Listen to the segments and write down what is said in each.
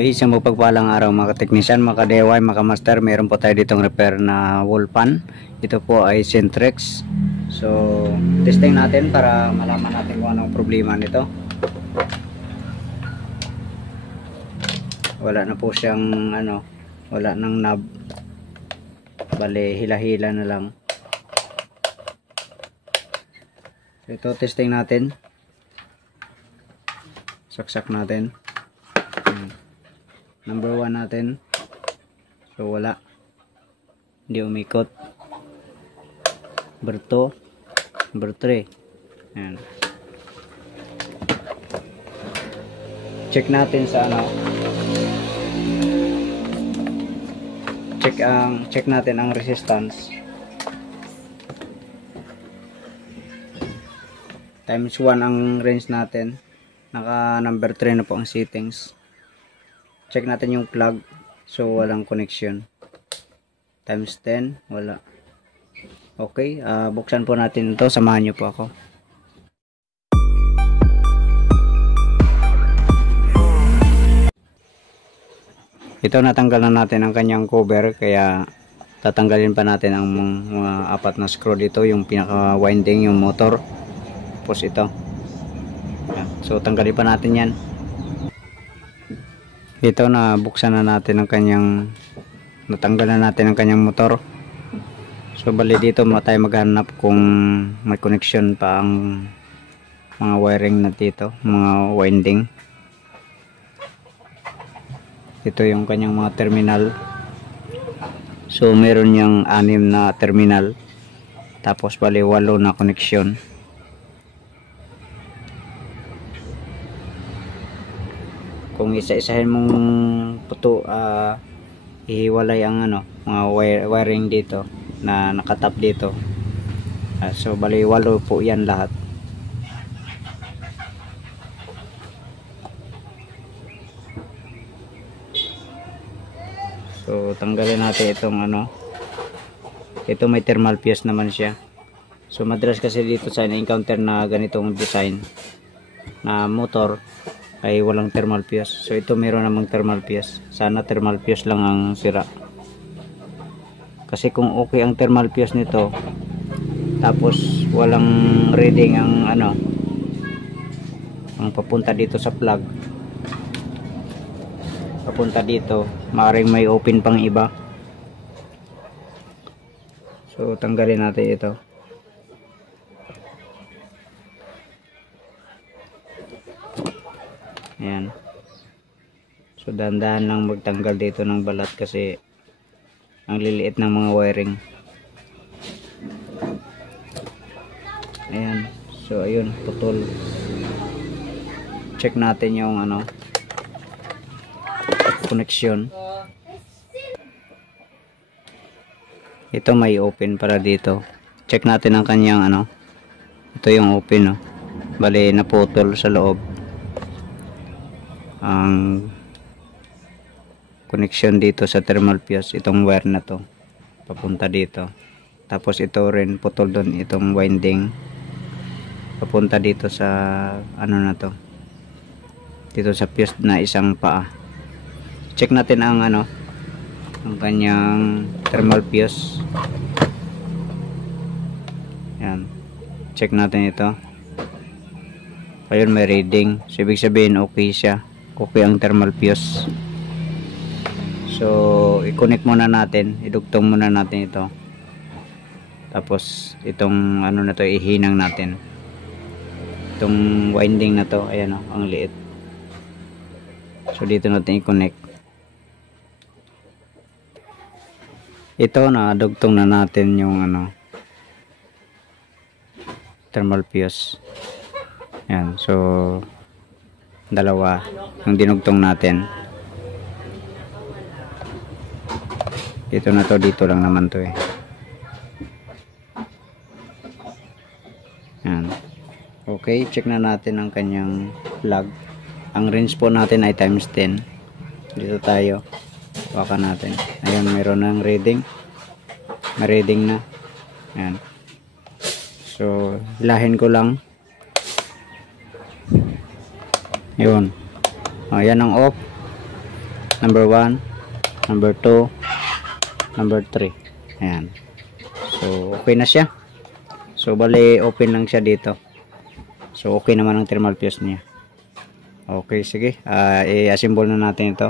Okay, isang mapagpalang araw mga technician, mga DIY, mga master. Meron po tayo ditong repair na wall fan. Ito po ay Centrex. So, testing natin para malaman natin kung anong problema nito. Wala na po siyang wala nang knob. Bale, hila-hila na lang. So, ito testing natin. Saksak natin. Number 1 natin. So wala. Hindi umikot. Number 2. Number 3. Ayan. Check natin sa check natin ang resistance. Times 1 ang range natin. Naka number 3 na po ang settings. Check natin yung plug. So walang connection. Times 10, wala. Okay, buksan po natin ito. Samahan nyo po ako. Ito, natanggal na natin ang kanyang cover, kaya tatanggalin pa natin ang mga 4 na screw dito, yung pinaka winding, yung motor. Tapos ito. So tanggalin pa natin yan. Dito na buksan na natin ang kanyang, natanggal na natin ang kanyang motor. So bali dito tayo maghanap kung may connection pa ang mga wiring na dito, mga winding. Ito yung kanyang mga terminal. So meron yung 6 na terminal. Tapos bali 8 na connection. Kung isa-isahin mong puto, ihiwalay ang mga wiring dito na nakatap dito. So bali 8 po yan lahat. So tanggalin natin itong ito, may thermal fuse naman siya. So madalas kasi dito sa encounter na ganitong design na motor ay walang thermal fuse. So ito meron namang thermal fuse. Sana thermal fuse lang ang sira. Kasi kung okay ang thermal fuse nito, tapos walang reading ang ang papunta dito sa plug, papunta dito, maaaring may open pang iba. So tanggalin natin ito. Ayan. So dahan-dahan lang magtanggal dito ng balat kasi ang liliit ng mga wiring. Ayan. So ayun, putol. Check natin yung connection. Ito may open para dito. Check natin ang kanyang ito yung open, bali naputol sa loob ang connection dito sa thermal fuse, itong wire na to papunta dito. Tapos ito rin putol doon, itong winding papunta dito sa na to, dito sa fuse na isang paa. Check natin ang ang kanyang thermal fuse. Yan, check natin ito. Ayun, may reading. So ibig sabihin okay siya, okay ang thermal fuse. So i-connect muna natin, idugtong muna natin ito. Tapos itong na to, ihinang natin itong winding na to. Ayan ang liit. So dito natin i-connect. Ito, na dugtong na natin yung thermal fuse. Ayan, so dalawa yung dinugtong natin. Ito na to, dito lang naman to Ayan. Okay, check na natin ang kanyang plug. Ang range po natin ay times 10. Dito tayo, baka natin. Ayan, mayroon ng reading. May reading na. Ayan. So hilahin ko lang. Yun. Yan ang off. number 1, number 2, number 3. Ayan. So okay na siya. So bali open lang siya dito. So okay naman ang thermal fuse niya. Okay, sige. I-assemble na natin ito.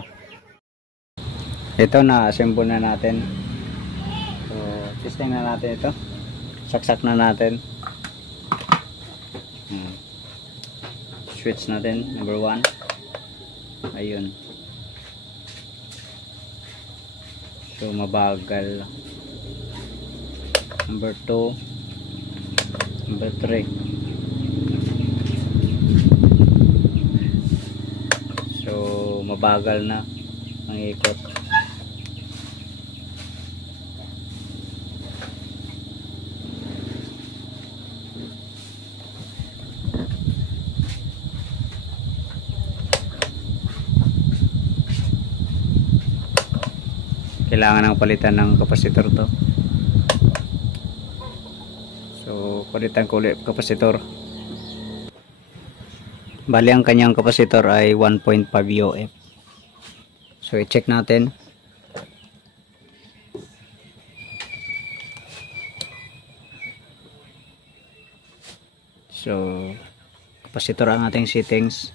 Ito na assemble na natin. So testing na natin ito. Saksak na natin. Switch natin number 1. Ayun. So mabagal. Number 2, number 3. So mabagal na ang ikot. Kailangan ng palitan ng kapasitor to. So palitan ko ulit kapasitor. Bali ang kanyang kapasitor ay 1.5 UF. So i-check natin. So kapasitor ang ating settings.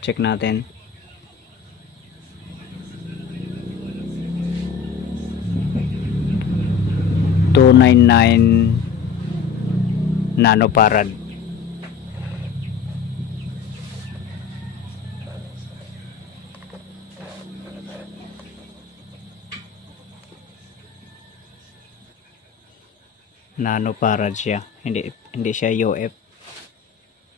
Check natin. 299 nanofarad. Nanofarad siya. Hindi siya UF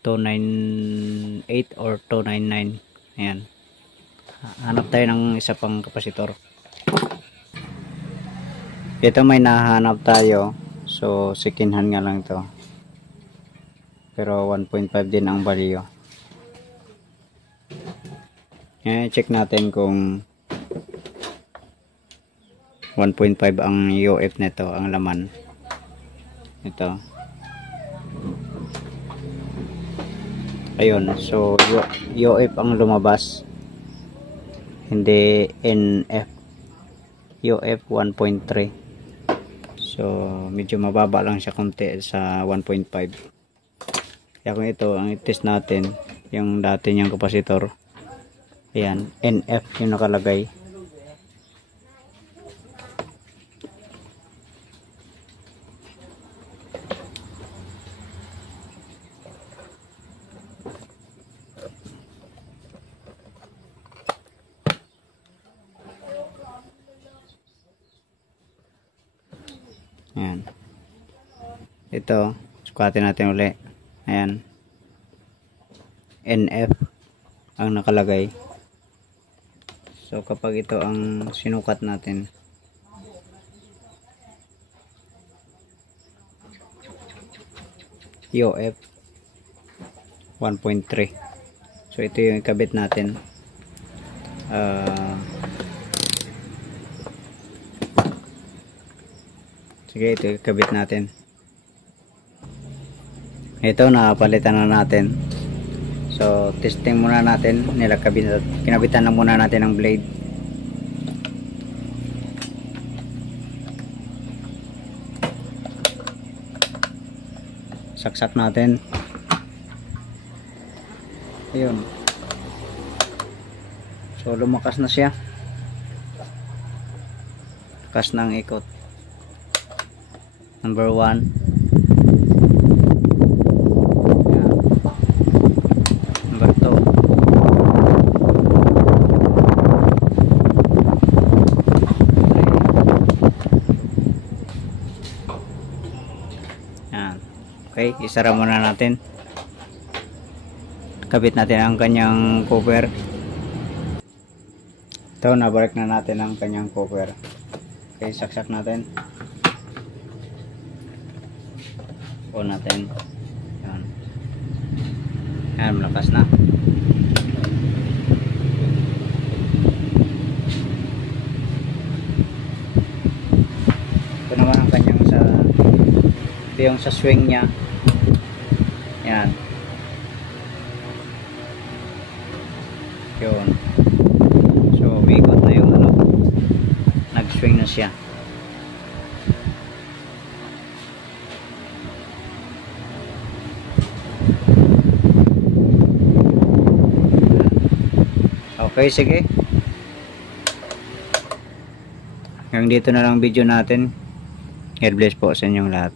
298 or 299. Ayan. Hanap tayo ng isa pang kapasitor. Ito may nahanap tayo. So second hand nga lang ito. Pero 1.5 din ang value. Check natin kung 1.5 ang UF nito, ang laman. Ito. Ayun. So UF ang lumabas. Hindi NF. UF 1.3. So medyo mababa lang siya konti sa 1.5. Kaya kung ito ang i-test natin, yung dati niyang kapasitor, ayan, NF yung nakalagay. Ayan. Ito, sukatin natin uli. Ayan. NF ang nakalagay. So kapag ito ang sinukat natin, UF 1.3. So ito yung ikabit natin. Sige, ito ikabit natin. Ito, napalitan na natin. So testing muna natin. Kinabitan na muna natin ang blade. Saksak natin. Ayun. So lumakas na siya. Lakas ng ikot. Number 1. Number 2. Yan. Okay, isara muna natin. Kabit natin ang kanyang cover. Ito, nabalik na natin ang kanyang cover. Okay, saksak natin. On natin. Yan. Yan, malakas na. Ito naman ang kanyang ito yung sa swing niya. Yan. Yun. So may Okay, sige. Hanggang dito na lang video natin. God bless po sa inyong lahat.